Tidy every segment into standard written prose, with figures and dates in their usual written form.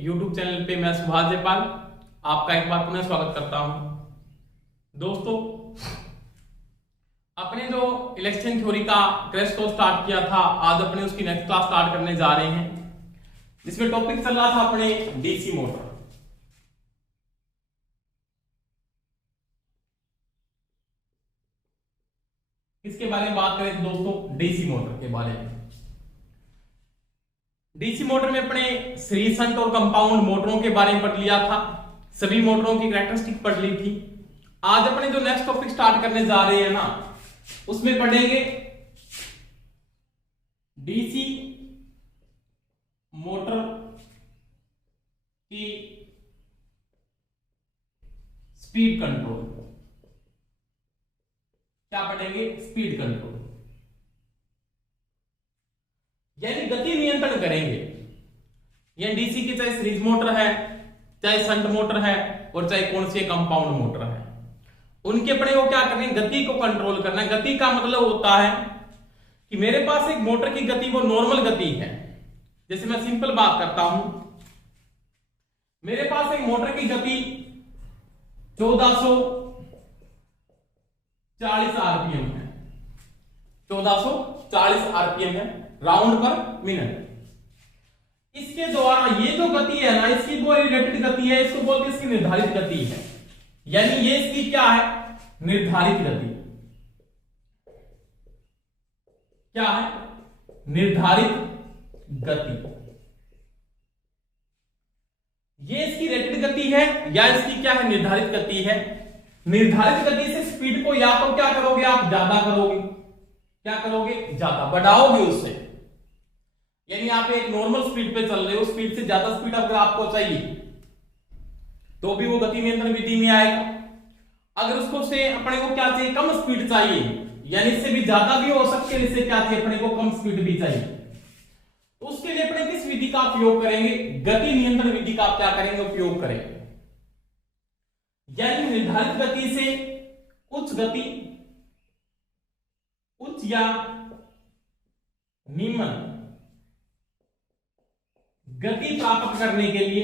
YouTube channel पे मैं सुभाष जयपाल आपका एक बार पुनः स्वागत करता हूं। दोस्तों, अपने जो इलेक्शन थ्योरी का क्रैश कोर्स स्टार्ट किया था, आज अपने उसकी नेक्स्ट क्लास स्टार्ट करने जा रहे हैं, जिसमें टॉपिक चल रहा था अपने डीसी मोटर। इसके बारे में बात करें दोस्तों, डीसी मोटर के बारे में। डीसी मोटर में अपने सीरीज शंट और कंपाउंड मोटरों के बारे में पढ़ लिया था, सभी मोटरों की कैरेक्टरिस्टिक पढ़ ली थी। आज अपने जो नेक्स्ट टॉपिक स्टार्ट करने जा रहे हैं ना, उसमें पढ़ेंगे डीसी मोटर की स्पीड कंट्रोल। क्या पढ़ेंगे? स्पीड कंट्रोल, यानी गति नियंत्रण करेंगे। ये डीसी की चाहे सीरीज मोटर है, चाहे शंट मोटर है, और चाहे कौन सी कंपाउंड मोटर है, उनके अपने को क्या करना है? गति को कंट्रोल करना है। गति का मतलब होता है कि मेरे पास एक मोटर की गति वो नॉर्मल गति है। जैसे मैं सिंपल बात करता हूं, मेरे पास एक मोटर की गति 1440 आरपीएम है, 1440 आरपीएम है, राउंड पर मिनट। इसके द्वारा ये जो गति है ना, इसकी वो रिलेटेड गति है, इसको बोलते हैं इसकी निर्धारित गति है। यानी ये इसकी क्या है? निर्धारित गति। क्या है? निर्धारित गति। ये इसकी रेटेड गति है या इसकी क्या है? निर्धारित गति है। निर्धारित गति से स्पीड को या तो क्या करोगे आप? ज्यादा करोगे। क्या करोगे? ज्यादा बढ़ाओगे उससे। यानी आप एक नॉर्मल स्पीड पे चल रहे हो, स्पीड से ज्यादा स्पीड अगर आपको चाहिए तो भी वो गति नियंत्रण विधि में आएगा। अगर उसको से अपने को क्या चाहिए? कम स्पीड चाहिए, यानी इससे भी ज्यादा भी हो सकते हैं, इससे क्या चाहिए? अपने को कम स्पीड भी चाहिए, तो उसके लिए अपने किस विधि का उपयोग करेंगे? गति नियंत्रण विधि का क्या करेंगे? उपयोग करेंगे। यानी निर्धारित गति से उच्च गति, उच्च या निम्न गति प्राप्त करने के लिए,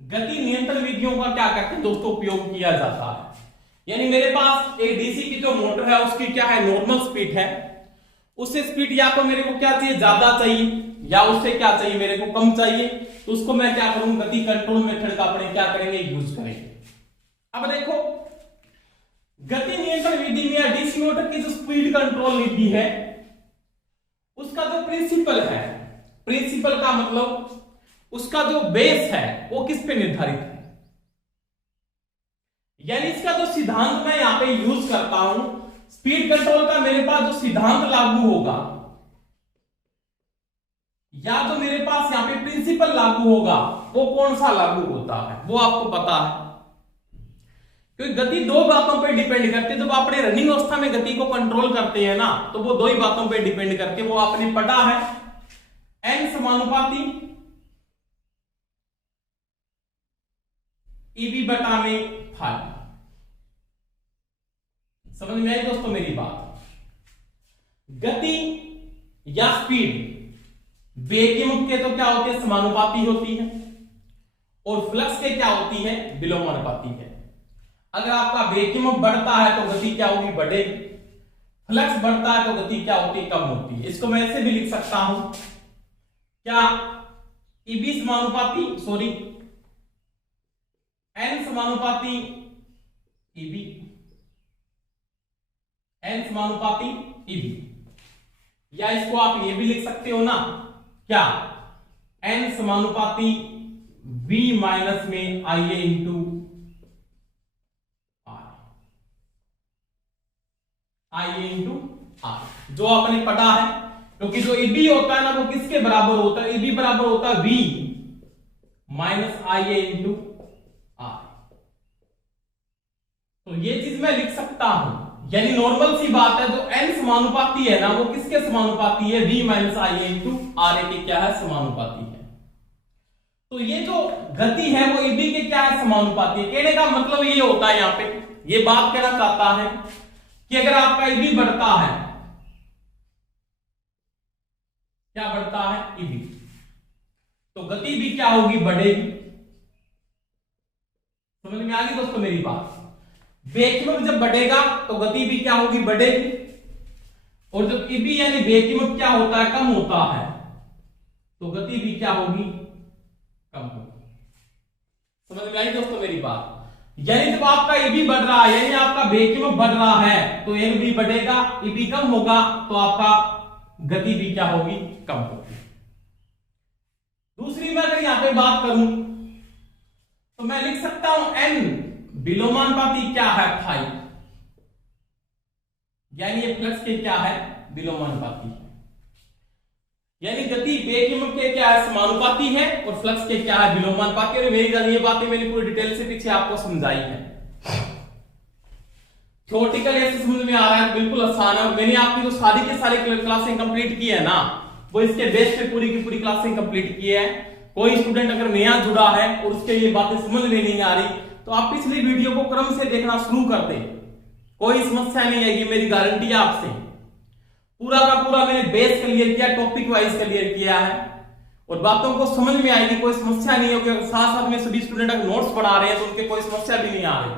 गति नियंत्रण विधियों का क्या करते हैं दोस्तों? उपयोग किया जाता है। यानी मेरे पास एक डीसी की जो मोटर है, उसकी क्या है? नॉर्मल स्पीड है। उससे स्पीड या तो मेरे को क्या चाहिए? ज्यादा चाहिए, या उससे क्या चाहिए? मेरे को कम चाहिए। तो उसको मैं क्या करूंगा? गति कंट्रोल मेथड का अपने क्या करेंगे? यूज करेंगे। अब देखो, गति नियंत्रण विधि में या डीसी मोटर की जो स्पीड कंट्रोल विधि है, उसका जो प्रिंसिपल है, प्रिंसिपल का मतलब उसका जो बेस है वो किस पे निर्धारित है? यानी इसका जो सिद्धांत मैं यहां पे यूज करता हूं, स्पीड कंट्रोल का मेरे पास जो सिद्धांत लागू होगा, या जो मेरे पास यहां पे प्रिंसिपल लागू होगा, वो कौन सा लागू होता है? वो आपको पता है। क्योंकि गति दो बातों पे डिपेंड करती है। जब आप अपने रनिंग अवस्था में गति को कंट्रोल करते हैं ना, तो वो दो ही बातों पे डिपेंड करती है। वो आपने पढ़ा है, एन समानुपाती ईबी बटा में फाई। समझ में आई दोस्तों मेरी बात? गति या स्पीड वेग के मुक्त के तो क्या होती है? समानुपाती होती है, और फ्लक्स के क्या होती है? विलोमानुपाती है। अगर आपका वेग बढ़ता है तो गति क्या होगी? बढ़ेगी। फ्लक्स बढ़ता है तो गति क्या होती है? कम होती है। इसको मैं ऐसे भी लिख सकता हूं, क्या? ईबी समानुपाती, सॉरी, एन समानुपाती ईबी, एन समानुपाती ईबी। या इसको आप ये भी लिख सकते हो ना, क्या? एन समानुपाती बी माइनस में आईए इंटू आईए इंटू आर, जो आपने पढ़ा है। क्योंकि जो ईबी होता है ना, वो किसके बराबर होता है? ईबी बराबर होता है वी माइनस आईए इंटू आर। तो ये चीज मैं लिख सकता हूं। यानी नॉर्मल सी बात है, जो एन समानुपाती है ना, वो किसके समानुपाती है? वी माइनस आईए इंटू आर ए के क्या है? समानुपाती है। तो ये जो गति है वो ईबी के क्या है, समानुपाती है। कहने का मतलब ये होता है, यहां पे ये बात कहना चाहता है कि अगर आपका ईबी बढ़ता है, क्या बढ़ता है, ईबी, तो गति भी क्या होगी, बढ़ेगी। समझ में आ गई दोस्तों मेरी बात। बेकीमत जब बढ़ेगा तो गति भी क्या होगी, बढ़ेगी। और जब ईबी यानी बेकीमत क्या होता है, कम होता है, तो गति भी क्या होगी, कम होगी। समझ में आई दोस्तों मेरी बात। यानी जब आपका ईबी बढ़ रहा है, यानी आपका बेकीमत बढ़ रहा है, तो एन भी बढ़ेगा, ईबी कम होगा तो आपका गति भी क्या होगी, कम होगी। दूसरी मैं अगर यहां पे बात करूं तो मैं लिख सकता हूं एन विलोमानुपाती क्या है, 5, यानी ये फ्लक्स के क्या है, विलोमानुपाती है। यानी गति बेकीमत के क्या है, समानुपाती है, और फ्लक्स के क्या है, विलोमानुपाती। और मेरी ये बातें मैंने पूरी डिटेल से पीछे आपको समझाई है। थ्योरेटिकल ऐसे समझ में आ रहा है, बिल्कुल आसान है। और मैंने आपकी जो सारी के सारे क्लासें कंप्लीट की है ना, वो इसके बेस पे पूरी की पूरी क्लासें कंप्लीट की है। कोई स्टूडेंट अगर नया जुड़ा है और उसके ये बातें समझ में नहीं आ रही, तो आप पिछली वीडियो को क्रम से देखना शुरू कर दें, कोई समस्या नहीं आएगी, मेरी गारंटी है आपसे। पूरा का पूरा मैंने बेस क्लियर किया, टॉपिक वाइज क्लियर किया है, और बातों को समझ में आएगी, कोई समस्या नहीं होगी। साथ साथ में सभी स्टूडेंट अगर नोट्स पढ़ा रहे हैं तो उनके कोई समस्या भी नहीं आ रही।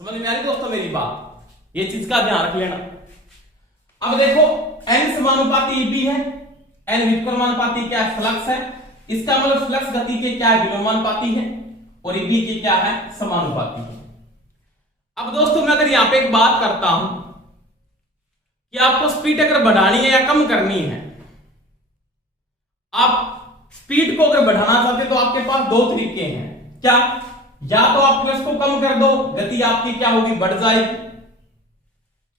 समझ में आ रही दोस्तों मेरी बात, ये चीज का ध्यान रख लेना। अब देखो एन समानुपाती ईबी है, एन व्युत्क्रमानुपाती क्या है, फ्लक्स है। इसका मतलब फ्लक्स गति के क्या है, विलोमानुपाती है, और ईबी के क्या है, समानुपाती है। अब दोस्तों मैं अगर यहां पे एक बात करता हूं कि आपको स्पीड अगर बढ़ानी है या कम करनी है, आप स्पीड को अगर बढ़ाना चाहते हैं तो आपके पास दो तरीके हैं। क्या, या तो आप फ्लक्स को कम कर दो, गति आपकी क्या होगी, बढ़ जाएगी,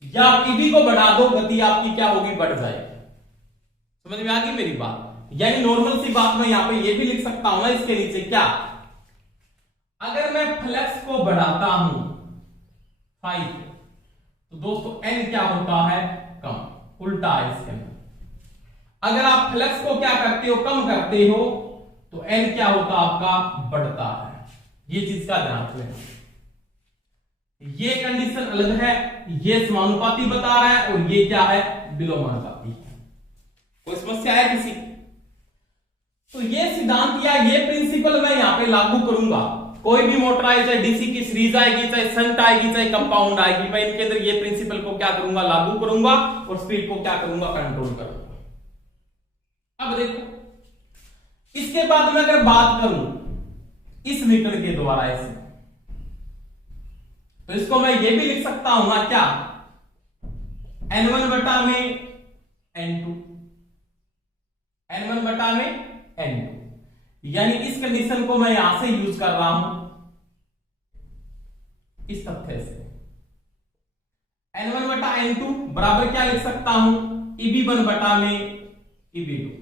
या आप ईबी को बढ़ा दो, गति आपकी क्या होगी, बढ़ जाएगी। समझ में आ गई मेरी बात। यानी नॉर्मल सी बात मैं यहां पे ये भी लिख सकता हूं ना, इसके नीचे क्या, अगर मैं फ्लक्स को बढ़ाता हूं 5, तो दोस्तों एन क्या होता है, कम, उल्टा है इसके अंदर। अगर आप फ्लक्स को क्या करते हो, कम करते हो, तो एन क्या होता है, आपका बढ़ता है। ये चीज का ध्यान रखना। ये कंडीशन अलग है, ये समानुपाती बता रहा है, और ये क्या है, विलोमानुपाती है। कोई समस्या है किसी? तो ये सिद्धांत या ये प्रिंसिपल मैं यहां पे लागू करूंगा। कोई भी मोटर आए, चाहे डीसी की सीरीज आएगी, चाहे शंट आएगी, चाहे कंपाउंड आएगी, मैं इनके अंदर ये प्रिंसिपल को क्या करूंगा, लागू करूंगा, और स्पीड को क्या करूंगा, कंट्रोल करूंगा। अब देखो इसके बाद मैं अगर बात करूं इस मीटर के द्वारा ऐसे, तो इसको मैं ये भी लिख सकता हूं ना, क्या, N1 बटा में N2, N1 बटा में N2। यानी इस कंडीशन को मैं यहां से यूज कर रहा हूं इस तथ्य से, N1 बटा N2 बराबर क्या लिख सकता हूं, EB1 बटा में EB2।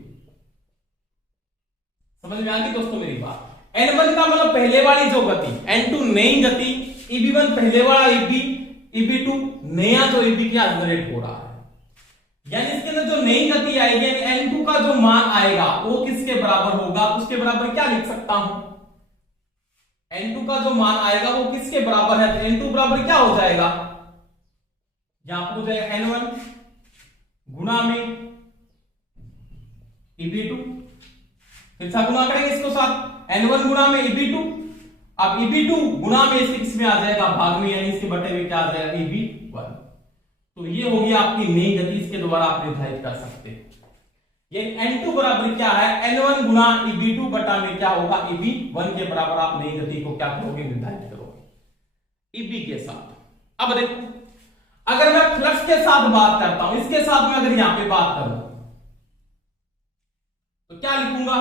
समझ में आ गई दोस्तों मेरी बात। N1 का मतलब पहले वाली जो गति, N2 नई गति, EB1 पहले वाला EB, EB2 नया जो EB क्या जनरेट हो रहा है। यानी इसके अंदर जो नई गति आएगी, यानी N2 का जो मान आएगा वो किसके बराबर होगा, उसके बराबर क्या लिख सकता हूं, N2 का जो मान आएगा वो किसके बराबर है, तो N2 बराबर क्या हो जाएगा, यहां पर हो जाएगा N1 गुणा में EB2, फिर गुणा करेंगे इसको साथ, N1 गुणा में EB2। अब EB2 गुणा में इसके किस में आ जाएगा, भाग में, यानी इसके बटे में क्या आ जाएगा, EB1। तो ये होगी आपकी नई गति, इसके द्वारा आप निर्धारित कर सकते हैं। ये N2 बराबर क्या है, N1 गुणा EB2 बटा में क्या होगा, EB1 के बराबर आप नई गति को क्या करोगे, निर्धारित करोगे EB के साथ। अब देखो अगर मैं फ्लक्स के साथ बात करता हूं, इसके साथ में अगर यहां पे बात करूं तो क्या लिखूंगा,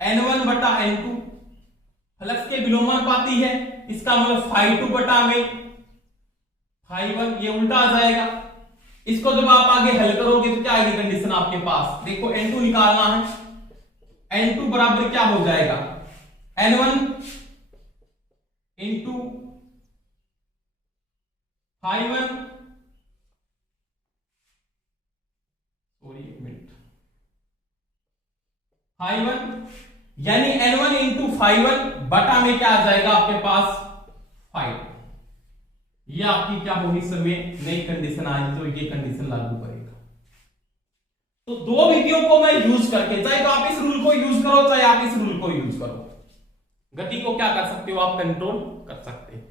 N1 बटा N2, फ्लक्स के विलोमानुपाती है, इसका मतलब phi2 बटा में phi1, ये उल्टा आ जाएगा। इसको जब आप आगे हल करोगे तो क्या आएगी कंडीशन आपके पास, देखो N2 निकालना है, N2 बराबर क्या हो जाएगा, N1 इंटू phi1, सॉरी एक मिनट, phi1 यानी N1 इंटू ∅1 बटा में क्या आ जाएगा आपके पास 5। ये आपकी क्या होगी सर में नई कंडीशन आएगी, तो ये कंडीशन लागू करेगा। तो दो विधियों को मैं यूज करके, चाहे तो आप इस रूल को यूज करो चाहे आप इस रूल को यूज करो, गति को क्या कर सकते हो आप कंट्रोल कर सकते हो।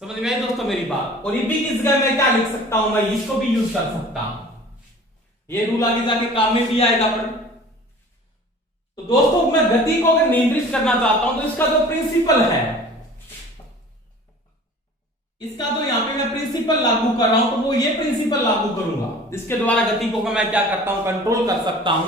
समझ में आई दोस्तों मेरी बात। और इबी की जगह मैं क्या लिख सकता हूं, मैं इसको भी यूज कर सकता हूं, ये रूल आगे जाके काम में भी आएगा अपने। तो दोस्तों मैं गति को अगर नियंत्रित करना चाहता हूं तो इसका जो प्रिंसिपल है, इसका जो यहां पे मैं प्रिंसिपल लागू कर रहा हूं तो वो ये प्रिंसिपल लागू करूंगा जिसके द्वारा गति को मैं क्या करता हूं कंट्रोल कर सकता हूं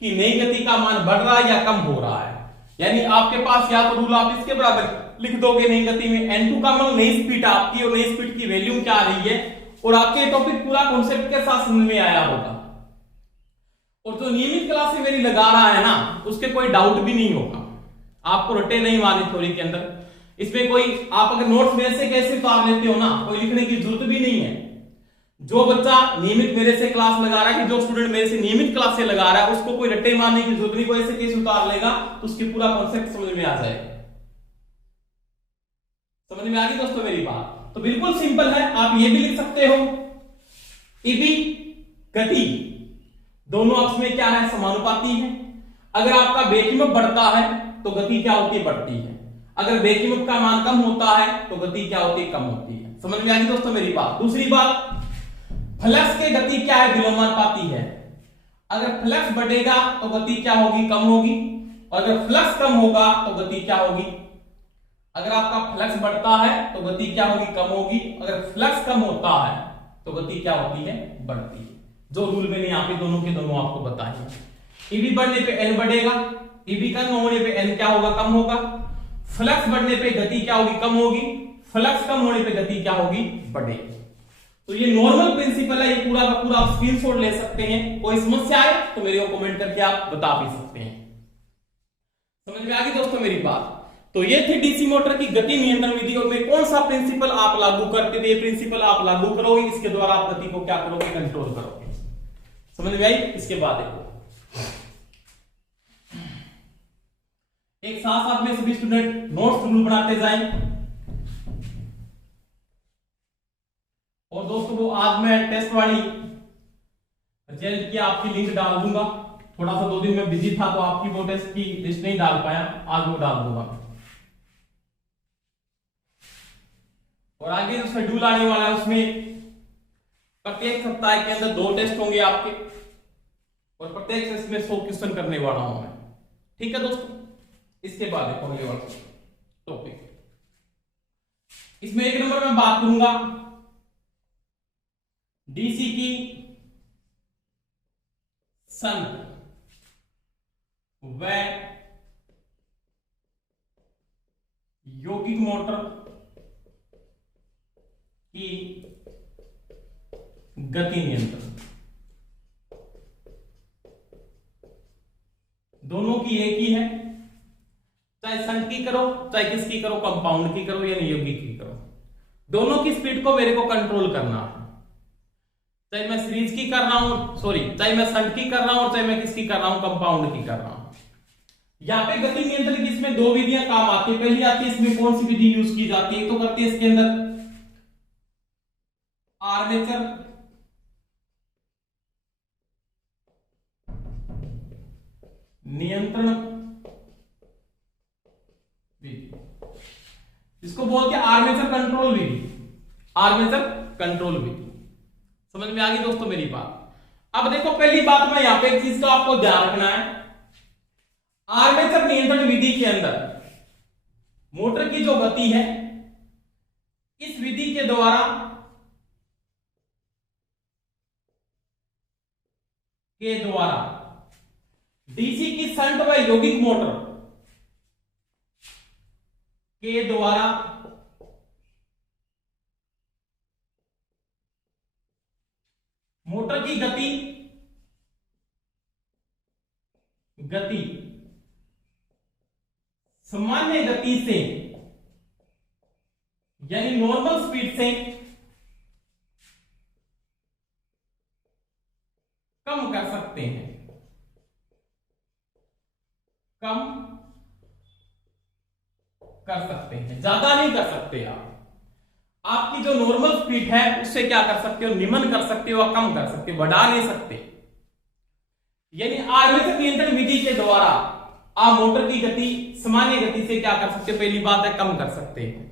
कि नई गति का मान बढ़ रहा है या कम हो रहा है। यानी आपके पास या तो रूल आप इसके बराबर लिख दोगे नई गति में n2 का मान नई स्पीड आपकी और नई स्पीड की वैल्यू क्या आ रही है, और आपके टॉपिक पूरा कॉन्सेप्ट के साथ समझ में आया होगा। और जो नियमित क्लास मेरी लगा रहा है ना उसके कोई डाउट भी नहीं होगा, आपको रटे नहीं मारनी थ्योरी के अंदर। इसमें कोई आप अगर नोट्स मेरे से कैसे उतार लेते हो ना, कोई लिखने की जरूरत भी नहीं है। जो बच्चा नियमित मेरे से क्लास लगा रहा है, कि जो स्टूडेंट मेरे से नियमित क्लास से लगा रहा है, उसको कोई रट्टे मारने की जरूरत नहीं, कोई ऐसे कैसे उतार लेगा तो उसकी पूरा कॉन्सेप्ट समझ में आ जाएगा। समझ में आ गई दोस्तों मेरी बात। तो बिल्कुल सिंपल है, आप ये भी लिख सकते हो इबी गति दोनों अक्ष में क्या है समानुपाती है। अगर आपका बेकीमत बढ़ता है तो गति क्या होती है बढ़ती है, अगर बेकीमत का मान कम होता है तो गति क्या होती है कम होती है। समझ में आ गई दोस्तों मेरी बात। दूसरी बात, फ्लक्स की गति क्या है विलोमानुपाती है। अगर फ्लक्स बढ़ेगा तो गति क्या होगी कम होगी, और अगर फ्लक्स कम होगा तो गति क्या होगी। अगर आपका फ्लक्स बढ़ता है तो गति क्या होगी कम होगी, अगर फ्लक्स कम होता है तो गति क्या होती है बढ़ती है। जो रूल मैंने यहाँ पे दोनों के दोनों आपको बताए। ईबी बढ़ने पे एन बढ़ेगा, ईबी कम होने पे एन क्या होगा कम होगा, फ्लक्स बढ़ने पे गति क्या होगी कम होगी, फ्लक्स कम होने पे गति क्या होगी बढ़ेगी। तो ये नॉर्मल प्रिंसिपल है, ये पूरा का पूरा आप स्क्रीनशॉट ले सकते हैं। कोई समस्या आए तो मेरे को कमेंट करके आप बता भी सकते हैं। समझ में आ गई दोस्तों मेरी बात। तो ये थी डीसी मोटर की गति नियंत्रण विधि, और में कौन सा प्रिंसिपल आप लागू करते थे, ये प्रिंसिपल आप लागू करोगे, इसके द्वारा आप गति को क्या करोगे कंट्रोल करोगे। समझ में आई। इसके बाद देखो एक साथ साथ में सभी स्टूडेंट नोट्स रूल बनाते जाएं। और दोस्तों वो आज मैं टेस्ट वाली रिजल्ट की आपकी लिंक डाल दूंगा। थोड़ा सा 2 दिन में बिजी था तो आपकी वो टेस्ट की लिस्ट नहीं डाल पाया, आज वो डाल दूंगा। और आगे जो शेड्यूल आने वाला है उसमें प्रत्येक सप्ताह के अंदर 2 टेस्ट होंगे आपके, और प्रत्येक टेस्ट में 100 क्वेश्चन करने वाला हूं मैं। ठीक है दोस्तों। इसके बाद देखो अगले वाला टॉपिक, इसमें 1 नंबर में बात करूंगा डीसी की संत व यौगिक मोटर की गति नियंत्रण। दोनों की एक ही है, चाहे संट की करो चाहे किसकी करो, कंपाउंड की करो या यौगिक की करो, दोनों की स्पीड को मेरे को कंट्रोल करना है। चाहे मैं सीरीज की कर रहा हूं, चाहे मैं संट की कर रहा हूं, और चाहे मैं किसकी कर रहा हूं कंपाउंड की कर रहा हूं। यहां पे गति नियंत्रण की इसमें 2 विधियां काम आती है। पहली आती है इसमें कौन सी विधि यूज की जाती है, तो करते हैं इसके अंदर आर्मेचर नियंत्रण विधि, इसको बोलते हैं आर्मेचर कंट्रोल विधि। आर्मेचर कंट्रोल विधि। समझ में आ गई दोस्तों मेरी बात। अब देखो पहली बात मैं यहां पे एक चीज का आपको ध्यान रखना है, आर्मेचर नियंत्रण विधि के अंदर मोटर की जो गति है इस विधि के द्वारा डीसी की संट व यौगिक मोटर के द्वारा मोटर की गति सामान्य गति से यानी नॉर्मल स्पीड से कम कर सकते हैं। कर सकते आप। आपकी जो नॉर्मल स्पीड है उससे क्या कर सकते हो, निम्न कर सकते हो, कम कर सकते हो, बढ़ा नहीं सकते। यानी आर्मेचर नियंत्रण विधि के द्वारा आप मोटर की गति सामान्य गति से क्या कर सकते हो, पहली बात है कम कर सकते हैं।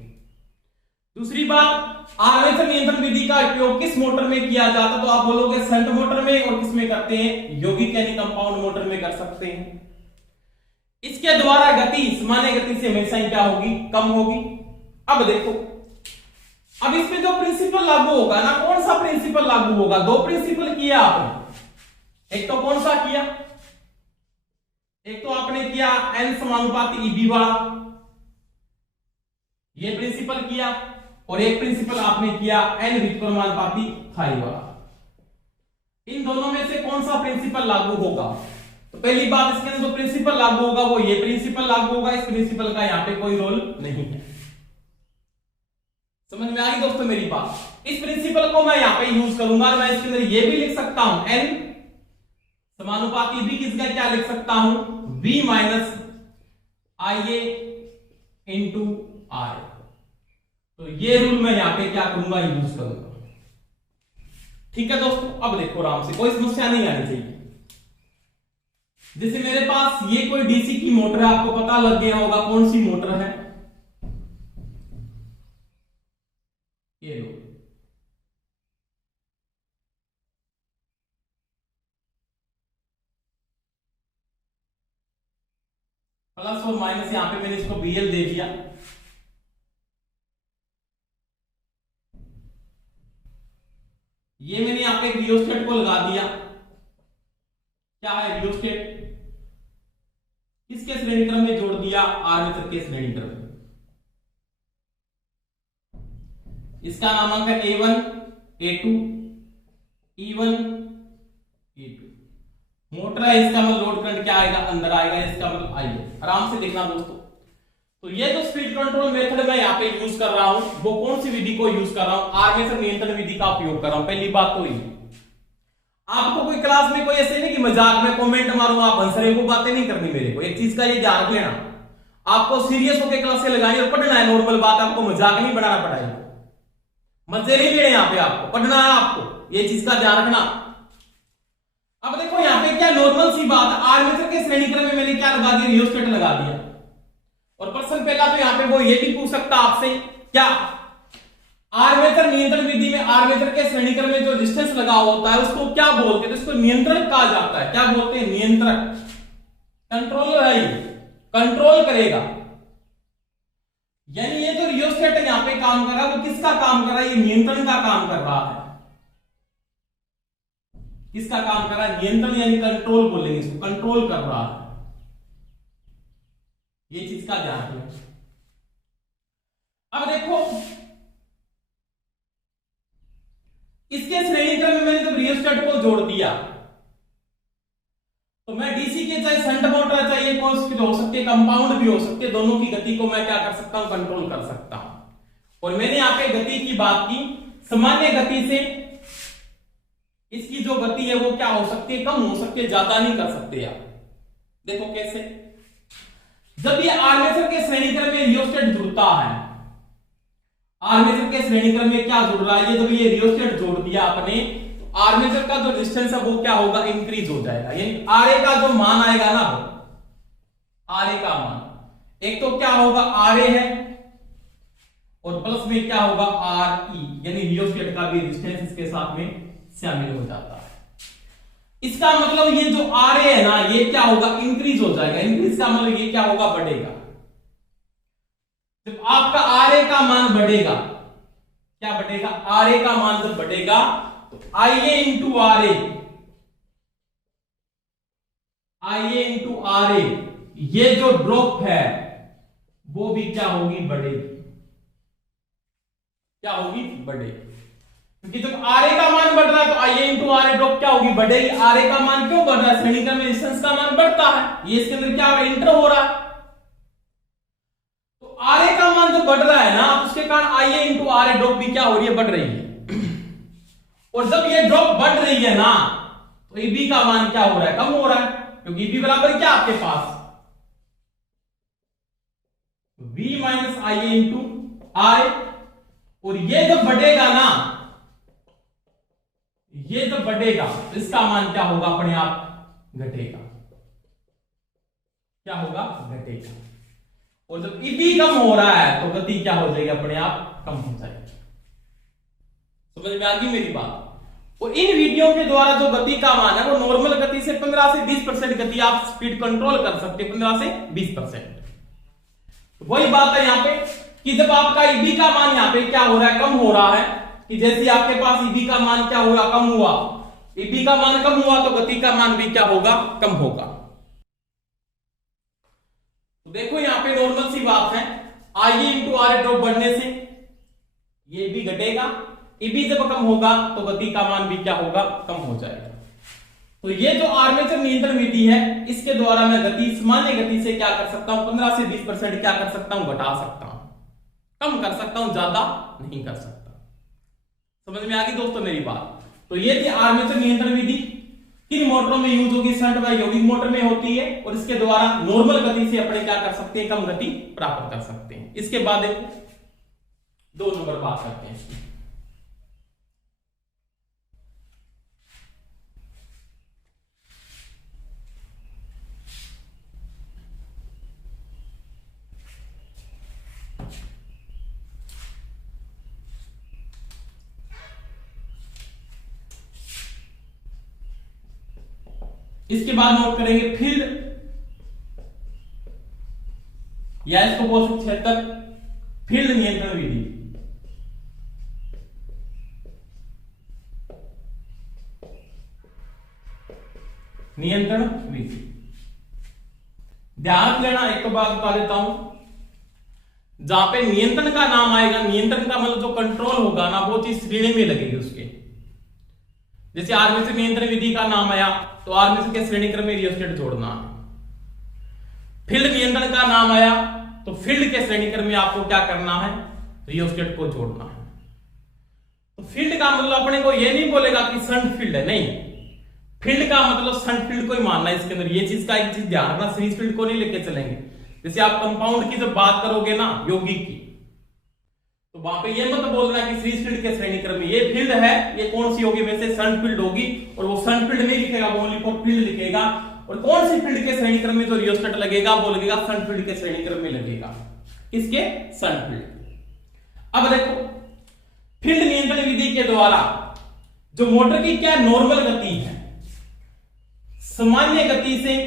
दूसरी बात, आर्मेचर नियंत्रण विधि का उपयोग किस मोटर में किया जाता है, तो आप बोलोगे शंट मोटर में, और किस में करते हैं, यौगिक यानी कंपाउंड मोटर में कर सकते हैं। इसके द्वारा गति सामान्य गति से हमेशा ही क्या होगी, कम होगी। अब देखो, अब इसमें जो प्रिंसिपल लागू होगा ना, कौन सा प्रिंसिपल लागू होगा, दो प्रिंसिपल किया आपने। एक तो कौन सा किया, एक तो आपने किया n समानुपाती Eb वाला, ये प्रिंसिपल किया, और एक प्रिंसिपल आपने किया n व्युत्क्रमानुपाती फाई वाला। इन दोनों में से कौन सा प्रिंसिपल लागू होगा, तो पहली बात इसके अंदर जो प्रिंसिपल लागू होगा वो ये प्रिंसिपल लागू होगा, इस प्रिंसिपल का यहां पे कोई रोल नहीं है। समझ में आ गई दोस्तों मेरी बात। इस प्रिंसिपल को मैं यहां पे यूज करूंगा, मैं इसके अंदर ये भी लिख सकता हूं n समानुपाती b, किसका क्या लिख सकता हूं, v minus IA into R। तो ये रूल मैं यहां पे क्या करूंगा, यूज करूंगा। ठीक है दोस्तों, अब देखो आराम से, कोई समस्या नहीं आनी चाहिए। जैसे मेरे पास ये कोई डीसी की मोटर है, आपको पता लग गया होगा कौन सी मोटर है, ये लो। प्लस और माइनस यहां पे मैंने इसको BL दे दिया। ये मैंने यहां पे रियोस्टेट को लगा दिया। क्या है रियोस्टेट, किसके श्रेणी क्रम में जोड़ दिया, आर्मेचर के श्रेणी क्रम में। इसका नामांकन A1 A2 E1 E2। Motor है, इसका मतलब लोड करंट क्या आएगा, अंदर आएगा, इसका मतलब IA। आराम से देखना दोस्तों। तो ये जो स्पीड कंट्रोल मेथड मैं यहाँ पे यूज कर रहा हूं, वो कौन सी विधि को यूज कर रहा हूं, आर्मेचर नियंत्रण विधि का उपयोग कर रहा हूं। पहली बात तो ये, आपको कोई क्लास में कोई ऐसे नहीं कि मजाक में कमेंट मारूंगा, आप हंस रहे हो, बातें नहीं करनी मेरे को। एक चीज का ये ध्यान रख लेना, आपको सीरियस होकर क्लासे लगानी और पढ़ना है, नॉर्मल बात, आपको मजाक नहीं बनाना पड़ाई, मजे नहीं लेने यहाँ पे, आपको पढ़ना है, आपको ये चीज का ध्यान रखना। अब देखो यहाँ पे क्या नॉर्मल सी बात, आर्मेचर के श्रेणी क्रम में मैंने क्या लगा दिया, रियोस्टेट लगा दिया। और प्रश्न पहला तो यहाँ पे वो ये भी पूछ सकता आपसे, क्या आर्मेचर नियंत्रण विधि में आर्मेचर के श्रेणी क्रम में जो डिस्टेंस लगा होता है उसको क्या बोलते हैं, तो इसको नियंत्रक कहा जाता है। क्या बोलते हैं, नियंत्रक। कंट्रोलर है, ये कंट्रोल करेगा। यानी ये जो रियोस्टेट है यहाँ पे काम कर रहा है, वो किसका काम कर रहा है, ये नियंत्रण का काम कर रहा है। किसका काम कर रहा है, नियंत्रण यानी कंट्रोल बोलेंगे इसको, कंट्रोल कर रहा है। ये चीज का ध्यान रखना। अब देखो, इसके श्रेणी क्रम में मैंने जब रियोस्टेट को जोड़ दिया, तो मैं डीसी के चाहे शंट मोटर चाहिए, कौन सी हो सकती है, कंपाउंड भी हो सकती है, दोनों की गति को मैं क्या कर सकता हूं, कंट्रोल कर सकता हूं। और मैंने यहां पे गति की बात की, सामान्य गति से इसकी जो गति है वो क्या हो सकती है, कम हो सकती है, ज्यादा नहीं कर सकते आप। देखो कैसे, जब ये आर्मेचर के श्रेणी क्रम में रियोस्टेट जुड़ता है, आर्मेचर के श्रेणी क्रम में क्या जुड़ रहा है, ये जब ये रियोस्टेट जोड़ दिया आपने, तो आर्मेचर का जो डिस्टेंस है वो क्या होगा, इंक्रीज हो जाएगा। यानी आरए का जो मान आएगा ना, आरए का मान एक तो क्या होगा, आरए है, और प्लस में क्या होगा, आरई, यानी रियोस्टेट का भी डिस्टेंस इसके साथ में शामिल हो जाता है। इसका मतलब ये जो आरए है ना, ये क्या होगा, इंक्रीज हो जाएगा। इंक्रीज का मतलब ये क्या होगा, बढ़ेगा। जब आपका आरए का मान बढ़ेगा, क्या बढ़ेगा, आरए का मान जब बढ़ेगा तो आईए इंटू आरए, आईए इंटू आरए, ये जो ड्रॉप है वो भी क्या होगी, बढ़ेगी। क्या होगी, बढ़ेगी। क्योंकि जब आरए का मान बढ़ रहा है तो आईए इंटू आरए ड्रॉप क्या होगी, बढ़ेगी। आरए का मान क्यों बढ़ रहा है, श्रेणी क्रम में डिस्टेंस का मान बढ़ता है, ये इसके अंदर क्या हो रहा है, इंटर हो रहा है। तो आरए का मान जो बढ़ रहा है ना, उसके कारण आईए इंटू आरए ड्रॉप भी क्या हो रही है, बढ़ रही है। और जब ये ड्रॉप बढ़ रही है ना, तो ईबी का मान क्या हो रहा है, कम हो रहा है। क्योंकि ईबी बराबर क्या आपके पास, v माइनस आईए इंटू आए, और ये जब बढ़ेगा ना, ये जब बढ़ेगा तो इसका मान क्या होगा, अपने आप घटेगा। क्या होगा, घटेगा। और जब ईबी कम हो रहा है तो गति क्या हो जाएगी, अपने आप कम हो जाएगी। समझ में आ गई मेरी बात। और इन विधियों के द्वारा जो गति का मान है वो नॉर्मल गति से 15 से 20% गति आप स्पीड कंट्रोल कर सकते हैं, 15 से 20%। तो वही बात है यहाँ पे कि जब आपका ईबी का मान यहाँ पे क्या हो रहा है, कम हो रहा है, कि जैसे आपके पास ईबी का मान क्या हुआ, कम हुआ, ईबी का मान कम हुआ तो गति का मान भी क्या होगा, कम होगा। तो देखो यहाँ पे नॉर्मल सी बात है, आई इंटू आर ड्रॉप बढ़ने से ये भी घटेगा, ईबी जब कम होगा तो गति का मान भी क्या होगा, कम हो जाएगा। तो ये जो आर्मेचर नियंत्रण विधि है, इसके द्वारा मैं गति, सामान्य गति से क्या कर सकता हूं, 15 से 20% क्या कर सकता हूं, घटा सकता हूं, कम कर सकता हूं, ज्यादा नहीं कर सकता। समझ में आ गई दोस्तों मेरी बात। तो ये थी आर्मेचर नियंत्रण विधि, किन मोटरों में यूज होगी, शंट व यौगिक मोटर में होती है, और इसके द्वारा नॉर्मल गति से अपने क्या कर सकते हैं, कम गति प्राप्त कर सकते हैं। इसके बाद देखो 2 नंबर बात करते हैं। इसके बाद नोट करेंगे फील्ड, या इसको बोल सकते हैं तक फील्ड नियंत्रण विधि। नियंत्रण विधि ध्यान रख लेना, एक तो बात बता देता हूं, जहां पे नियंत्रण का नाम आएगा, नियंत्रण का मतलब जो कंट्रोल होगा ना, वो चीज श्रेणी में लगेगी उसके। जैसे आर्मेचर नियंत्रण विधि का नाम आया तो आर्मेचर के श्रेणी क्रम में रियोस्टेट जोड़ना है। फील्ड नियंत्रण का नाम आया तो फील्ड के श्रेणी क्रम में आपको क्या करना है, रियोस्टेट को जोड़ना है। तो फील्ड का मतलब अपने को ये नहीं बोलेगा कि शंट फील्ड है, नहीं, फील्ड का मतलब शंट फील्ड को ही मानना है इसके अंदर। ये चीज का एक चीज ध्यान रखना, सीरीज फील्ड को नहीं लेके चलेंगे। जैसे आप कंपाउंड की जब बात करोगे ना, यौगिक की, तो वहां पे ये मत बोलना कि सीरीज फील्ड के श्रेणी क्रम में ये फील्ड है, ये कौन सी होगी, वैसे शंट फील्ड होगी, और वो शंट फील्ड नहीं लिखेगा, वो ओनली फॉर फील्ड लिखेगा। और कौन सी फील्ड के श्रेणी क्रम में जो रियोस्टेट लगेगा वो लगेगा शंट फील्ड के श्रेणी क्रम में लगेगा, इसके शंट फील्ड। अब देखो फील्ड नियंत्रण विधि के द्वारा जो मोटर की क्या नॉर्मल गति है, सामान्य गति से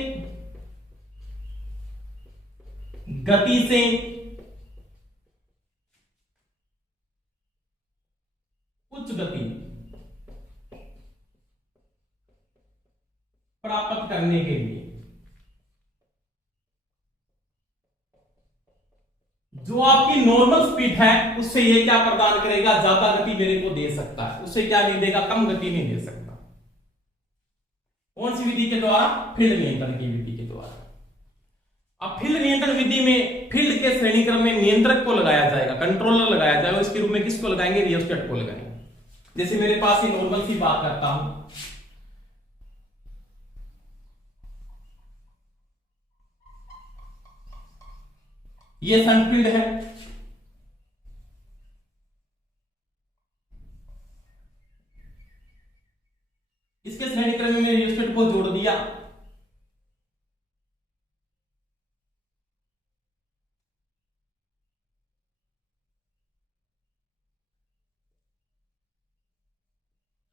उच्च गति प्राप्त करने के लिए जो आपकी नॉर्मल स्पीड है उससे ये क्या प्रदान करेगा, ज्यादा गति मेरे को दे सकता है, उससे क्या नहीं देगा, कम गति नहीं दे सकता। कौन सी विधि के द्वारा, फील्ड नियंत्रण की विधि के द्वारा। अब फील्ड नियंत्रण विधि में फील्ड के श्रेणी क्रम में नियंत्रक को लगाया जाएगा, कंट्रोलर लगाया जाएगा, इसके रूप में किसको लगाएंगे, रियोस्टेट को लगाएंगे। जैसे मेरे पास ही नॉर्मल सी बात करता हूं, ये शंट फील्ड है, इसके श्रेणी क्रम में मैंने रियोस्टेट को जोड़ दिया।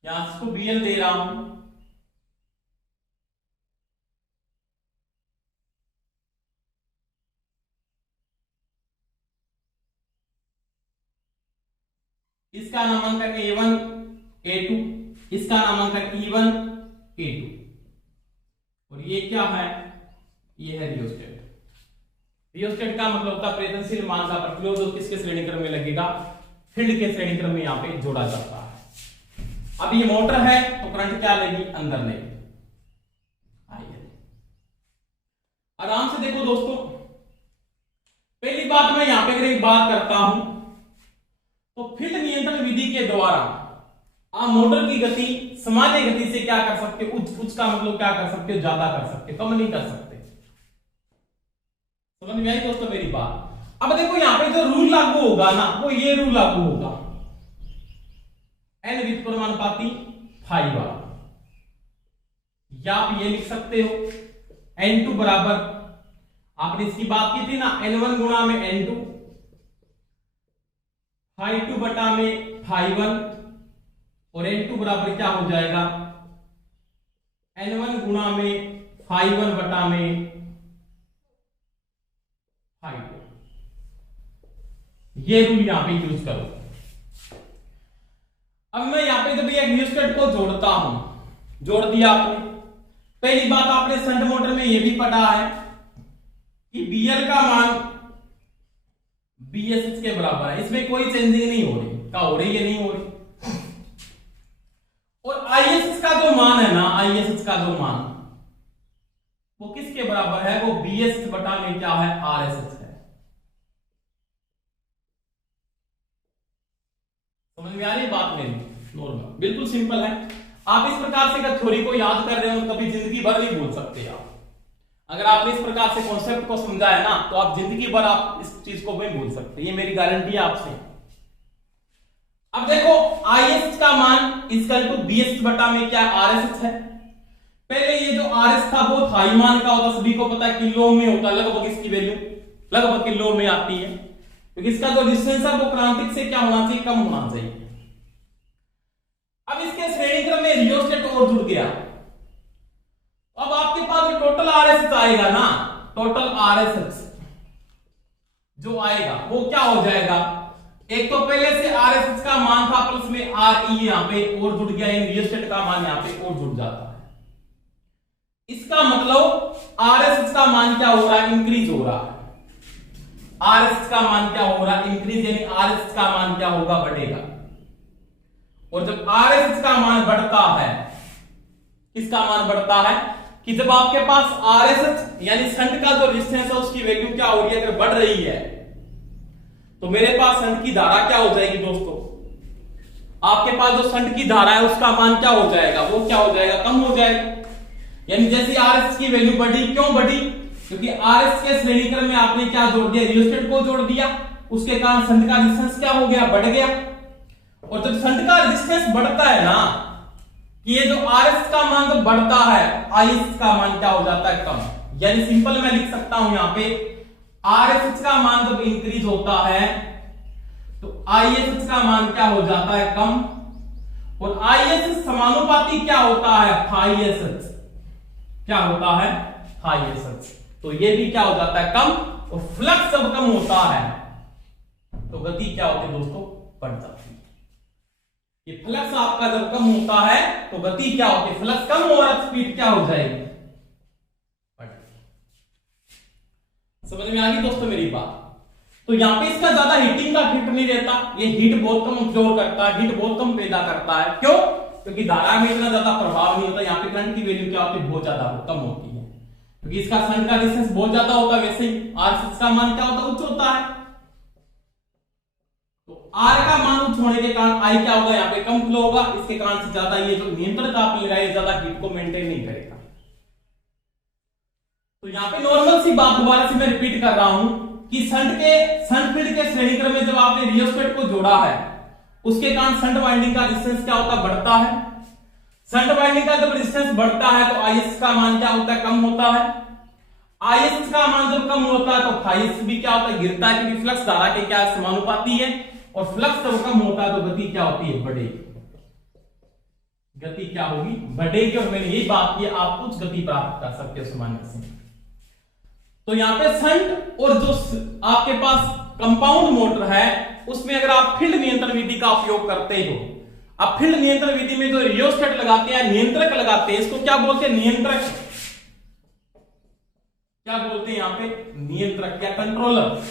यहां इसको बीएल दे रहा हूं, इसका नामांकन A1 A2, इसका नामांकन E1 E2, और ये क्या है, ये है रियोस्टेट। रियोस्टेट का मतलब होता है प्रयत्नशील मान का प्रतिरोध, जो किसके श्रेणी क्रम में लगेगा, फील्ड के श्रेणी क्रम में यहां पे जोड़ा जाता है। अब ये मोटर है तो करंट क्या लेगी, अंदर लेगी। आइए आराम से देखो दोस्तों, पहली बात मैं यहां पे एक बात करता हूं, तो फील्ड नियंत्रण विधि के द्वारा आप मोटर की गति सामान्य गति से क्या कर सकते हो, उच्च का मतलब क्या कर सकते हो, ज्यादा कर सकते हो, कम नहीं कर सकते। समझ में आई दोस्तों मेरी बात। अब देखो यहां पे जो रूल लागू होगा ना, वो ये रूल लागू होगा, n विद परमाणुपाती फाई वाला, या आप ये लिख सकते हो n2 बराबर, आपने इसकी बात की थी ना, n1 गुणा में n2, फाई 2 बटा में फाई 1, और n2 बराबर क्या हो जाएगा, n1 गुणा में फाई 1 बटा में फाई 2। ये रूल यहां पे यूज करो। अब मैं यहां पे जब ये रियोस्टेट को जोड़ता हूं, जोड़ दिया आपने, पहली बात आपने शंट मोटर में ये भी पढ़ा है कि BL का मान BSH के बराबर है, इसमें कोई चेंजिंग नहीं हो रही, क्या हो रही है, नहीं हो रही। और ISH का जो मान है ना, ISH का जो मान वो किसके बराबर है, वो BSH बटा में क्या है, RSH है। समझ में आ रही है बात मेरी? नॉर्मल, बिल्कुल सिंपल है। आप इस प्रकार से अगर थ्योरी को याद कर रहे हो तो कभी जिंदगी भर नहीं भूल सकते आप। अगर आपने इस प्रकार से कॉन्सेप्ट को समझा है ना, तो आप जिंदगी भर आप इस चीज को नहीं भूल सकते, ये मेरी गारंटी है आपसे। अब देखो ISH का मान इक्वल टू BSH बटा में क्या RSH है। पहले ये जो RS था वो थाई मान का होता, सभी को पता है किलो में होता, लगभग इसकी वैल्यू लगभग किलो में आती है, क्योंकि इसका जो डिस्टेंस है वो क्रांतिक से क्या होना चाहिए, कम होना चाहिए। अब इसके श्रेणी क्रम में रियोस्टेट और जुड़ गया, अब आपके पास जो टोटल RSH आएगा ना, टोटल RSH जो आएगा वो क्या हो जाएगा, एक तो पहले से RSH का मान था प्लस में RE यहां पे और जुड़ गया, इन रियोस्टेट का मान यहां पे और जुड़ जाता है। इसका मतलब RSH का मान क्या हो रहा है, इंक्रीज हो रहा है। RSH का मान क्या हो रहा है, इंक्रीज, यानी RSH का मान क्या होगा, बढ़ेगा। और जब RSH का मान बढ़ता है, किसका मान बढ़ता है, कि जब आपके पास RSH यानी शंट का जो रेजिस्टेंस है उसकी वैल्यू क्या हो रही है, अगर बढ़ रही है तो मेरे पास शंट की धारा क्या हो जाएगी दोस्तों, आपके पास जो शंट की धारा है उसका मान क्या हो जाएगा, वो क्या हो जाएगा, कम हो जाएगा। यानी जैसे RSH की वैल्यू बढ़ी, क्यों बढ़ी, क्योंकि RSH के श्रेणी क्रम में आपने क्या जोड़ दिया, रियोस्टेट को जोड़ दिया, उसके कारण शंट का रेजिस्टेंस क्या हो गया, बढ़ गया। और जब शंट का रेजिस्टेंस बढ़ता है ना, कि ये जो RSH का मान जब बढ़ता है, ISH का मान क्या हो जाता है, कम। यानी सिंपल मैं लिख सकता हूं यहां पे, RSH का मान जब इंक्रीज होता है तो ISH का मान क्या हो जाता है, कम। और ISH समानुपाती क्या होता है, FiSH, क्या होता है, FiSH। तो ये भी क्या हो जाता है, कम। और फ्लक्स जब कम होता है तो गति क्या होती है दोस्तों, बढ़ जाती है। ये फ्लक्स आपका जब कम होता है तो गति क्या होती है, फ्लक्स कम और स्पीड क्या हो जाएगी, समझ में आ गई दोस्तों मेरी बात। तो यहां पे इसका ज्यादा हीटिंग का इफेक्ट नहीं रहता, ये हीट बहुत कम अब्जॉर्ब करता है, हीट बहुत कम पैदा करता है। क्यों, क्योंकि धारा में इतना ज्यादा प्रभाव नहीं होता। यहाँ पे करंट की वैल्यू क्या होती है, बहुत ज्यादा कम होती है, क्योंकि इसका सन का डिस्टेंस बहुत ज्यादा होता है। वैसे ही RSH का मान क्या होता है, उच्च होता है। तो R का मान उच्च होने के कारण I क्या होगा, यहाँ पे कम फ्लो होगा, इसके कारण से ज्यादा ये जो नियंत्रण आपने लगाया ज्यादा हीट को मेंटेन नहीं करेगा। तो यहाँ पे नॉर्मल सी बात दोबारा से मैं रिपीट कर रहा हूं कि शंट फील्ड के श्रेणी क्रम में जब आपने रियोस्टेट को जोड़ा है, उसके कारण शंट वाइंडिंग का रेजिस्टेंस क्या होता है, बढ़ता है। शंट वाइंडिंग का जब रेजिस्टेंस बढ़ता है तो ISH का मान क्या होता है, कम होता है। ISH का मान जब कम होता है तो FiSH भी क्या होता है, गिरता है, क्योंकि फ्लक्स धारा के क्या समानुपाती है। और फ्लक्स जब कम होता है तो गति क्या होती है, बढ़ेगी। गति क्या होगी, बढ़ेगी। और मैंने यही बात की, आप कुछ गति प्राप्त कर सकते हो सामान्य से। तो यहां पे शंट और जो आपके पास कंपाउंड मोटर है, उसमें अगर आप फील्ड नियंत्रण विधि का उपयोग करते हो, अब फील्ड नियंत्रण विधि में जो रियोस्टेट लगाते हैं, नियंत्रक लगाते हैं, इसको क्या बोलते हैं, नियंत्रक। क्या बोलते हैं यहां पे, नियंत्रक या कंट्रोलर।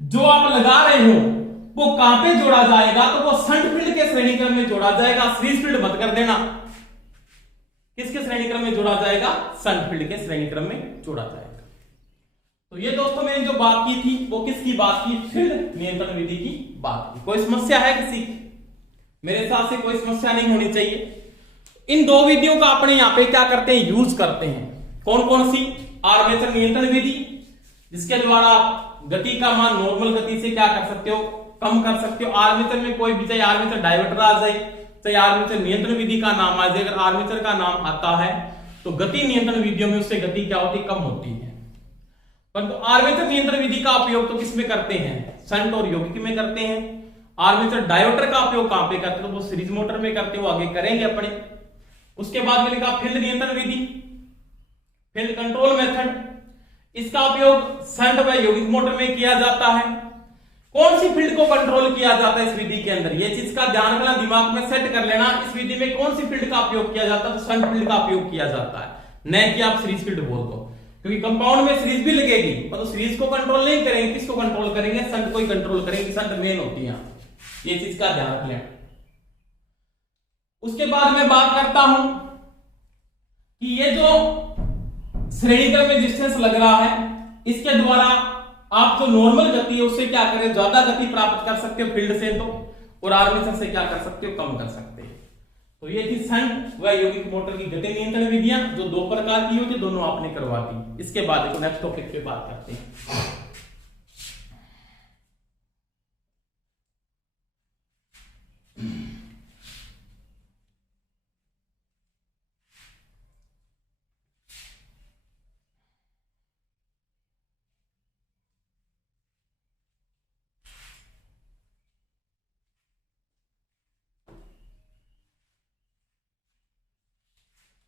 जो आप लगा रहे हो वो कहां पे जोड़ा जाएगा, तो वो शंट फील्ड के श्रेणी क्रम में जोड़ा जाएगा। सीरीज फील्ड मत कर देना। किसके श्रेणी क्रम में जोड़ा जाएगा, शंट फील्ड के श्रेणी क्रम में जोड़ा जाएगा। तो ये दोस्तों मैंने जो बात की थी वो किसकी बात की, फील्ड नियंत्रण विधि की बात की। कोई समस्या है किसी की? मेरे हिसाब से कोई समस्या नहीं होनी चाहिए। इन दो विधियों का अपने यहां पे क्या करते हैं, यूज करते हैं। कौन कौन सी, आर्मेचर नियंत्रण विधि, जिसके द्वारा गति का मान नॉर्मल गति से क्या कर सकते हो, कम कर सकते हो। आर्मेचर में कोई भी, चाहे आर्मेचर डायवर्टर आ जाए, चाहे आर्मेचर नियंत्रण विधि का नाम आ जाए, अगर आर्मेचर का नाम आता है तो गति नियंत्रण विधियों में उससे गति क्या होती है, कम होती है। परंतु आर्मेचर नियंत्रण विधि का उपयोग तो किसमें करते हैं, शंट और यौगिक में करते हैं। आर्मेचर डायोटर का उपयोग कहां पे करते हैं, तो वो सीरीज मोटर में करते हैं, वो आगे करेंगे अपने। उसके बाद मिलेगा फील्ड नियंत्रण विधि, फील्ड कंट्रोल मेथड। इसका उपयोग शंट व यौगिक मोटर में किया जाता है। कौन सी फील्ड को कंट्रोल किया जाता है इस विधि के अंदर, ये चीज का ध्यान रखना, दिमाग में सेट कर लेना। इस विधि में कौन सी फील्ड का उपयोग किया जाता है, तो शंट फील्ड का उपयोग किया जाता है, न कि आप सीरीज फील्ड बोल दो, क्योंकि कंपाउंड में सीरीज भी लगेगी, पर तो सीरीज को कंट्रोल नहीं करेंगे, किसको कंट्रोल करेंगे, शंट को ही कंट्रोल करेंगे। शंट मेन होती है, ये चीज का ध्यान रख लें। उसके बाद मैं बात करता हूं कि ये जो श्रेणीक्रम में डिस्टेंस लग रहा है, इसके द्वारा आप जो नॉर्मल गति है उससे क्या करें, ज्यादा गति प्राप्त कर सकते हो फील्ड से, तो और आर्मेचर से क्या कर सकते हो, कम कर सकते हो। तो ये थी शंट व यौगिक मोटर की गति नियंत्रण विधियां, जो दो प्रकार की होती, दोनों आपने करवा दी। इसके बाद देखो नेक्स्ट टॉपिक पे बात करते हैं।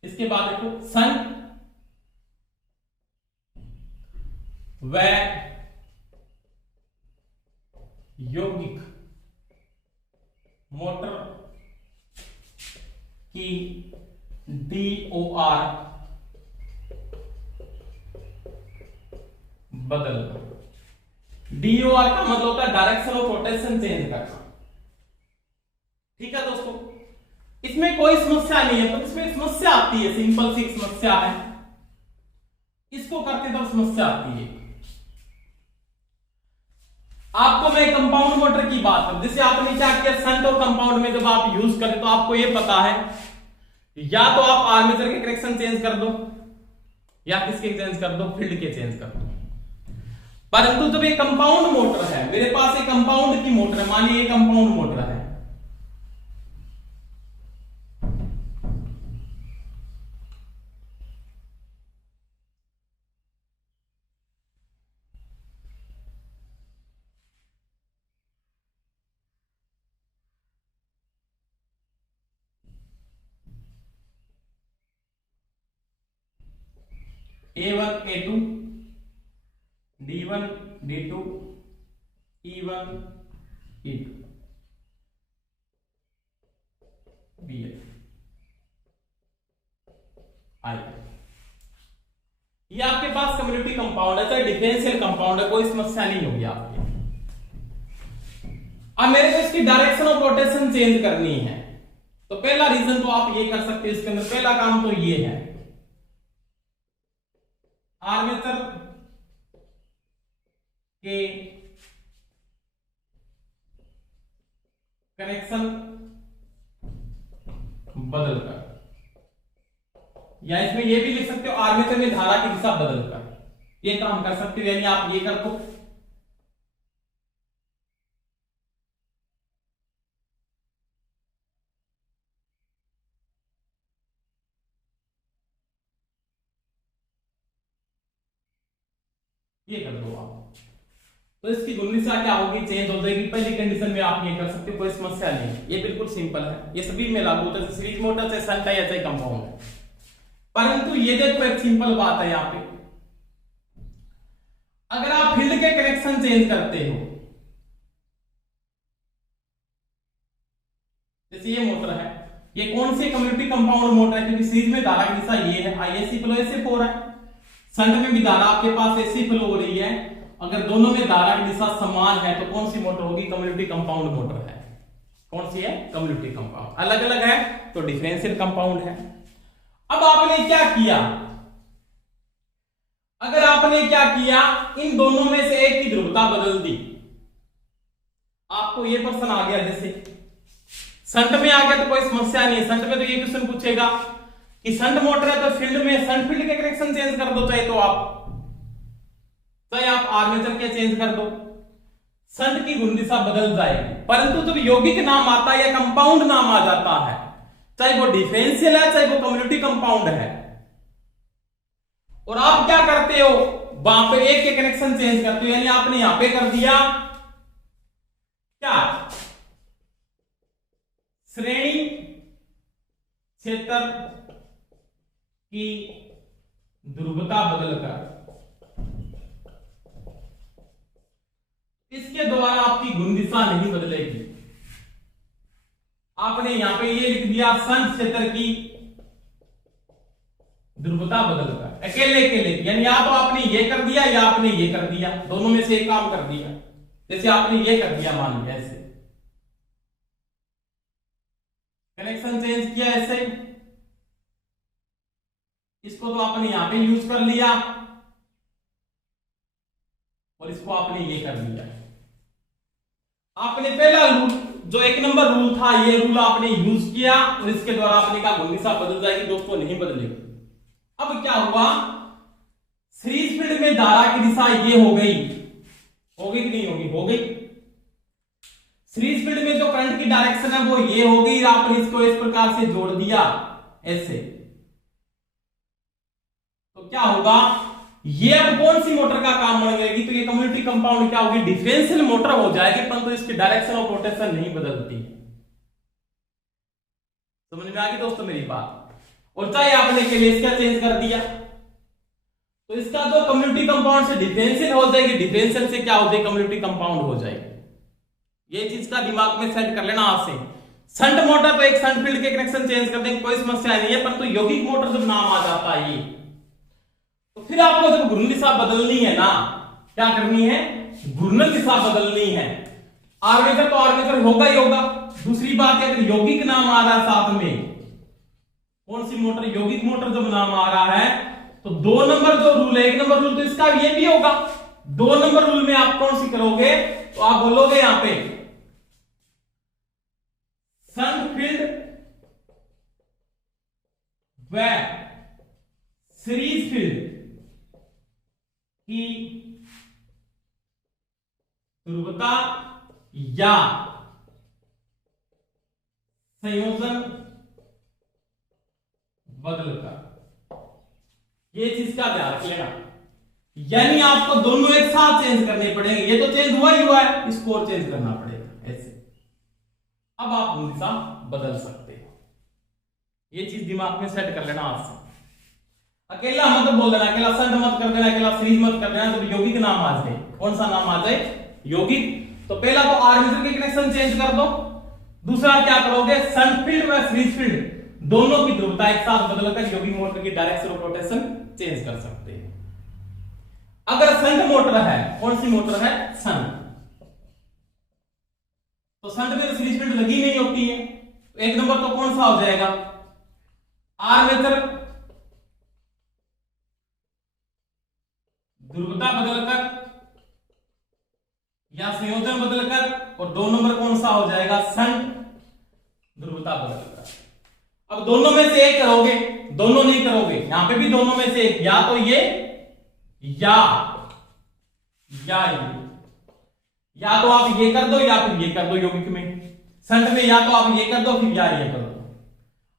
इसके बाद देखो शंट व यौगिक मोटर की DOR बदलना। DOR का मतलब होता है डायरेक्शन ऑफ रोटेशन चेंज करना। ठीक है दोस्तों, इसमें कोई समस्या नहीं है, तो इसमें समस्या आती है, सिंपल सी समस्या है, इसको करते तब समस्या आती है। आपको मैं कंपाउंड मोटर की बात करूं, जैसे आपने क्या किया, शंट और कंपाउंड में जब आप यूज करें तो आपको यह पता है, या तो आप आर्मेचर के कनेक्शन चेंज कर दो, या किसके चेंज कर दो, फील्ड के चेंज कर दो। परंतु जब ये कंपाउंड मोटर है, मेरे पास एक कंपाउंड की मोटर है, मानिए ये कंपाउंड मोटर है, A1 A2 D1 D2 E1 E2 BF I। ये आपके पास कम्युनिटी कंपाउंड है, चाहे डिफरेंशियल कंपाउंड है, कोई समस्या नहीं होगी आपकी। अब मेरे को इसकी डायरेक्शन ऑफ रोटेशन चेंज करनी है, तो पहला रीजन तो आप ये कर सकते हैं, इसके अंदर पहला काम तो ये है, आर्मेचर के कनेक्शन बदलकर, या इसमें ये भी लिख सकते हो आर्मेचर में धारा की दिशा बदलकर, ये काम कर सकते हो, यानी आप ये कर दो। ये कर दो आप, तो इसकी गुणदिशा क्या होगी, चेंज हो जाएगी। पहली कंडीशन में आप ये कर सकते हो, कोई समस्या नहीं है, ये बिल्कुल सिंपल है, ये सभी में लागू होता है, सीरीज मोटर चाहे शंट है या चाहे कंपाउंड है। परंतु ये देखो एक सिंपल बात है यहाँ पे, अगर आप फील्ड के कनेक्शन चेंज करते हो, जैसे ये मोटर है, ये कौन सी कम्युनिटी कंपाउंड मोटर है, क्योंकि सीरीज में धारा की दिशा ये है, IAC फ्लो ऐसे हो रहा है, शंट में भी धारा आपके पास ऐसी फ्लो हो रही है। अगर दोनों में धारा की दिशा समान है तो कौन सी मोटर होगी, कम्युनिटी कंपाउंड मोटर है। कौन सी है, कम्युनिटी कंपाउंड। अलग अलग है तो डिफरेंशियल कंपाउंड है। अब आपने क्या किया, अगर आपने क्या किया, इन दोनों में से एक की ध्रुवता बदल दी, आपको ये प्रश्न आ गया, जैसे शंट में आ गया तो कोई समस्या नहीं है, शंट में तो ये क्वेश्चन पूछेगा कि शंट मोटर है तो फील्ड में शंट फील्ड के कनेक्शन चेंज कर दो चाहे तो आप, चाहे आप आर्मेचर के चेंज कर दो, शंट की घूर्णन दिशा बदल जाएगी। परंतु जब यौगिक नाम आता है या कंपाउंड नाम आ जाता है, चाहे वो डिफरेंशियल है चाहे वो कम्युनिटी कंपाउंड है, और आप क्या करते हो, वहां पे एक के कनेक्शन चेंज करते हो, यानी आपने यहां पे कर दिया क्या, श्रेणी क्षेत्र की ध्रुवता बदलकर, इसके द्वारा आपकी घूर्णन दिशा नहीं बदलेगी। आपने यहां पे ये लिख दिया शंट क्षेत्र की ध्रुवता बदलकर, अकेले अकेले, यानी या तो आपने ये कर दिया या आपने ये कर दिया, दोनों में से एक काम कर दिया। जैसे आपने ये कर दिया, मान लिया ऐसे कनेक्शन चेंज किया ऐसे, इसको तो आपने यहां पे यूज कर लिया और इसको आपने ये कर लिया। आपने पहला रूल जो 1 नंबर रूल था, ये रूल आपने यूज किया और इसके द्वारा आपने कहा घूर्णन दिशा बदल जाएगी। दोस्तों नहीं बदलेगी। अब क्या हुआ, सीरीज फील्ड में धारा की दिशा ये हो गई कि नहीं होगी, हो गई। सीरीज फील्ड में जो करंट की डायरेक्शन है वो ये हो गई, आपने इसको इस प्रकार से जोड़ दिया ऐसे, तो क्या होगा, ये अब कौन सी मोटर का काम बन गएगी, तो ये कम्युनिटी कंपाउंड क्या होगी, डिफरेंशियल मोटर हो जाएगी, परंतु इसकी डायरेक्शन ऑफ रोटेशन नहीं बदलती। समझ में आ गई दोस्तों मेरी बात। और चाहे आपने के लिए इसका चेंज कर दिया तो इसका जो कम्युनिटी कंपाउंड से डिफरेंशियल हो जाएगी, डिफरेंशियल से क्या हो जाएगी, कम्युनिटी कंपाउंड हो जाएगी। ये चीज का दिमाग में सेट कर लेना आप से। शंट मोटर तो एक शंट फील्ड के कनेक्शन चेंज कर देंगे, कोई समस्या नहीं है, परंतु यौगिक मोटर जब नाम आ जाता है ये, तो फिर आपको जब घूर्णन दिशा बदलनी है ना, क्या करनी है, घूर्णन दिशा बदलनी है। आर्मेचर तो आर्मेचर होगा ही होगा। दूसरी बात है, अगर यौगिक नाम आ रहा है साथ में, कौन सी मोटर, यौगिक मोटर जब नाम आ रहा है, तो 2 नंबर जो रूल है, 1 नंबर रूल तो इसका ये भी होगा। 2 नंबर रूल में आप कौन सी करोगे, तो आप बोलोगे यहां पे शंट फील्ड व सीरीज फील्ड की ध्रुवता या संयोजन बदलकर, ये चीज का ध्यान रख लेना। यानी आपको दोनों एक साथ चेंज करने पड़ेंगे, ये तो चेंज हुआ ही हुआ है, इसको और चेंज करना पड़ेगा ऐसे। अब आप दिशा बदल सकते हो, ये चीज दिमाग में सेट कर लेना आपसे। अकेला मत बोल देना, अकेला शंट मत कर देना, अकेला सीरीज मत कर देना, तो यौगिक नाम आ जाए। कौन सा नाम आ जाए, यौगिक। तो पहला तो आर्मेचर के कनेक्शन चेंज कर दो, दूसरा क्या करोगे, शंट फील्ड व सीरीज फील्ड दोनों की ध्रुवता एक साथ बदलकर यौगिक मोटर की डायरेक्शन ऑफ रोटेशन चेंज कर सकते हैं। अगर शंट मोटर है, कौन सी मोटर है, शंट, तो शंट में सीरीज फील्ड लगी नहीं होती है, तो 1 नंबर तो कौन सा हो जाएगा, आर्मेचर ध्रुवता बदलकर या संयोजन बदलकर, और 2 नंबर कौन सा हो जाएगा, शंट ध्रुवता बदलकर। अब दोनों में से एक करोगे, दोनों नहीं करोगे, यहां पे भी दोनों में से एक, या तो ये या ये, या तो आप ये कर दो या फिर ये कर दो। यौगिक में शंट में या तो आप ये कर दो फिर या ये कर दो,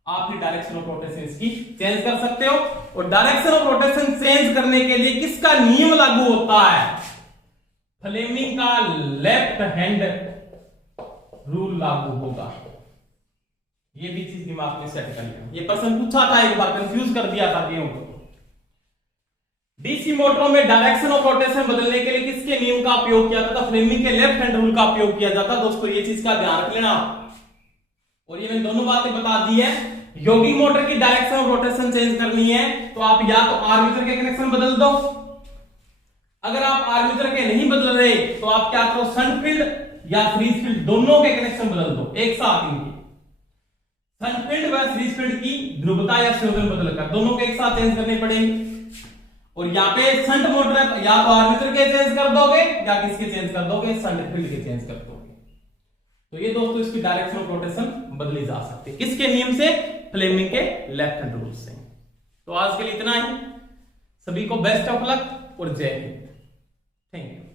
आप फिर डायरेक्शन ऑफ रोटेशन इसकी चेंज कर सकते हो। और डायरेक्शन ऑफ रोटेशन चेंज करने के लिए किसका नियम लागू होता है, फ्लेमिंग का लेफ्ट हैंड रूल लागू होगा। ये भी चीज दिमाग में सेट कर लिया। ये प्रश्न पूछा था एक बार, कंफ्यूज कर दिया था गेम को। डीसी मोटरों में डायरेक्शन ऑफ रोटेशन बदलने के लिए किसके नियम का उपयोग किया जाता था, फ्लेमिंग के लेफ्ट हैंड रूल का उपयोग किया जाता। दोस्तों ये चीज का ध्यान रख लेना। और ये मैंने दोनों बातें बता दी है। यौगिक मोटर की डायरेक्शन ऑफ रोटेशन चेंज करनी है तो आप या तो आर्मेचर के कनेक्शन बदल दो, अगर आप आर्मेचर के नहीं बदल रहे तो आप क्या करो, शंट फील्ड या सीरीज फील्ड दोनों के कनेक्शन बदल दो एक साथ। इनकी शंट फील्ड व सीरीज फील्ड की ध्रुवता या संयोजन बदलकर दोनों के एक साथ चेंज करने पड़ेंगे। और यहाँ पे शंट मोटर है तो या तो आर्मेचर के चेंज कर दोगे या किसके चेंज कर दोगे, शंट फील्ड के चेंज कर दोगे। तो ये दोस्तों इसकी डायरेक्शन ऑफ रोटेशन बदली जा सकती है किसके नियम से, फ्लेमिंग के लेफ्ट हैंड रूल से। तो आज के लिए इतना ही। सभी को बेस्ट ऑफ लक और जय हिंद। Thank you.